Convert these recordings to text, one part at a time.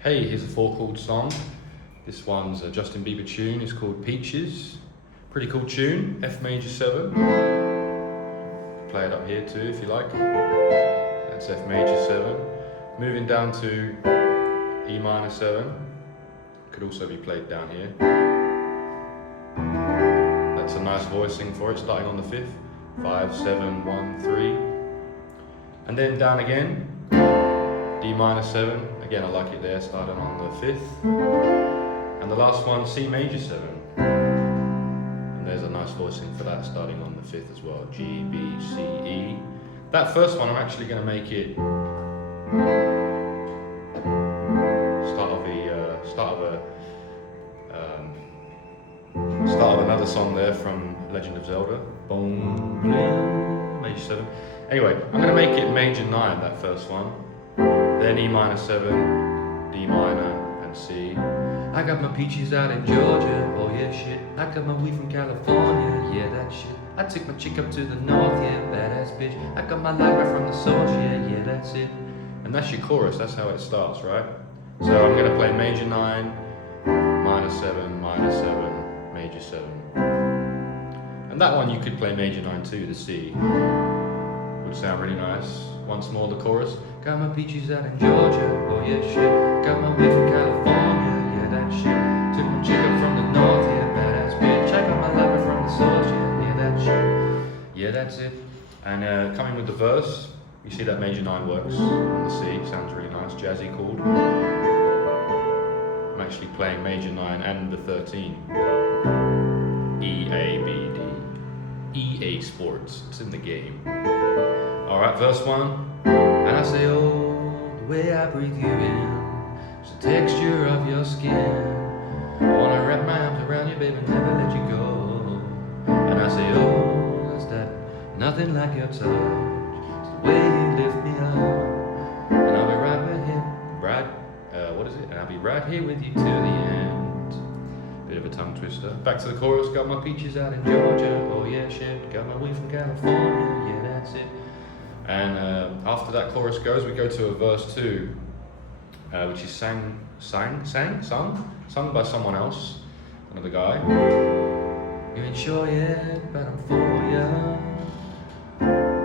Hey, here's a 4-chord song. This one's a Justin Bieber tune. It's called Peaches. Pretty cool tune, F major 7. Play it up here too if you like. That's F major 7. Moving down to E minor 7. Could also be played down here. That's a nice voicing for it, starting on the 5th. 5, 7, 1, 3. And then down again, D minor 7. Again, I like it there, starting on the 5th. And the last one, C major 7. And there's a nice voicing for that, starting on the 5th as well. G, B, C, E. That first one, I'm actually going to make it start of another song there from Legend of Zelda. Boom, blim, major 7. Anyway, I'm going to make it major 9, that first one. Then E minor 7, D minor, and C. I got my peaches out in Georgia, oh yeah shit. I got my weed from California, yeah that shit. I took my chick up to the north, yeah badass bitch. I got my library from the source, yeah that's it. And that's your chorus, that's how it starts, right? So I'm going to play major 9, minor 7, minor 7, major 7. And that one you could play major 9 too, the C. Would sound really nice. Once more the chorus. Got my peaches out in Georgia, oh yeah shit. Got my weed from California, yeah that shit. Took my chick up from the north, yeah badass bitch. I got my library from the source, yeah that shit. Yeah that's it. And coming with the verse, you see that major 9 works on the C, sounds really nice, jazzy chord. I'm actually playing major 9 and the 13. E, A, B, D. EA Sports, it's in the game. Alright, verse 1. And I say, oh, the way I breathe you in, it's the texture of your skin. I wanna wrap my arms around you, baby, never let you go. And I say, oh, is that nothing like your touch? It's the way you lift me up. And I'll be right with him, And I'll be right here with you till the end. Bit of a tongue twister. Back to the chorus. Got my peaches out in Georgia, oh yeah shit. Got my weed from California, yeah that's it. And after that chorus goes, we go to a verse 2, which is sung by someone else, another guy. You ain't sure yet, but I'm for ya.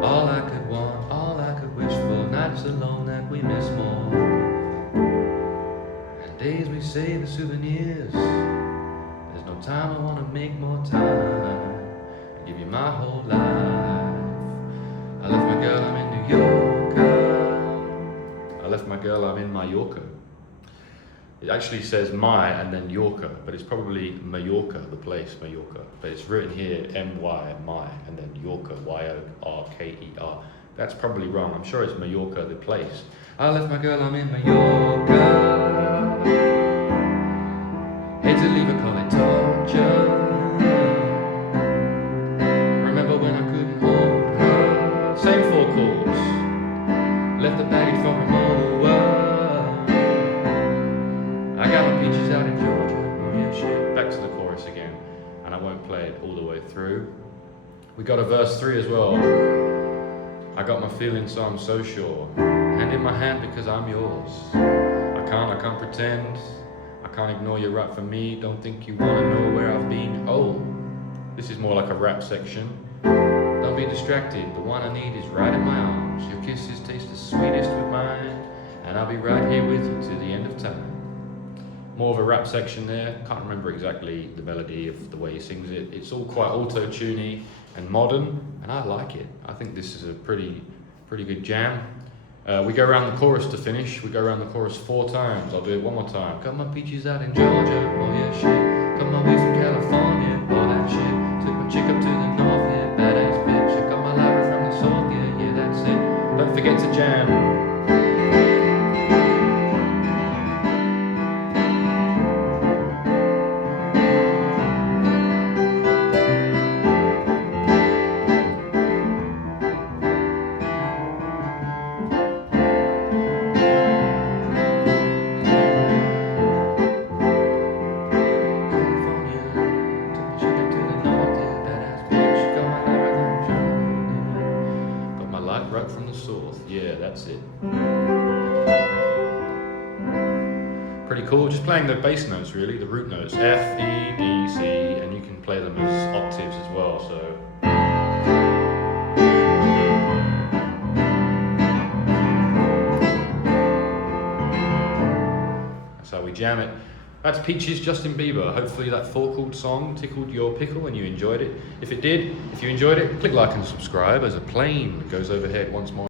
All I could want, all I could wish for, nights alone that we miss more. And days we save as souvenirs. There's no time, I wanna make more time. I give you my whole life. I left my girl, I'm in New York. I left my girl, I'm in Mallorca. It actually says my and then Yorker, but it's probably Mallorca, the place, Mallorca. But it's written here M-Y, my, and then Yorker, Y-O-R-K-E-R. That's probably wrong. I'm sure it's Mallorca, the place. I left my girl, I'm in Mallorca. Hate to leave her, call it torture. Remember when I couldn't hold her? Same 4 chords. Left the baggage for him over. I got my peaches out in Georgia, oh yeah shit. Back to the chorus again, and I won't play it all the way through. We got a verse 3 as well. I got my feelings, so I'm so sure. Hand in my hand because I'm yours. I can't pretend. I can't ignore you right for me. Don't think you wanna know where I've been. Oh, this is more like a rap section. Don't be distracted, the one I need is right in my arms. Your kisses taste the sweetest with mine, and I'll be right here with you to the end of time. More of a rap section there. Can't remember exactly the melody of the way he sings it. It's all quite auto-tuney and modern, and I like it. I think this is a pretty good jam. We go around the chorus to finish. We go around the chorus 4 times. I'll do it one more time. Got my peaches out in Georgia, oh yeah shit. Got my weed from California, oh that shit. Took my chick up to the north, yeah badass bitch. I got my library from the south, yeah that's it. Don't forget to jam. Pretty cool. Just playing the bass notes, really, the root notes, F, E, D, C, and you can play them as octaves as well. So. That's how we jam it. That's Peaches, Justin Bieber. Hopefully that thought-called song tickled your pickle and you enjoyed it. If it did, if you enjoyed it, click like and subscribe as a plane goes overhead once more.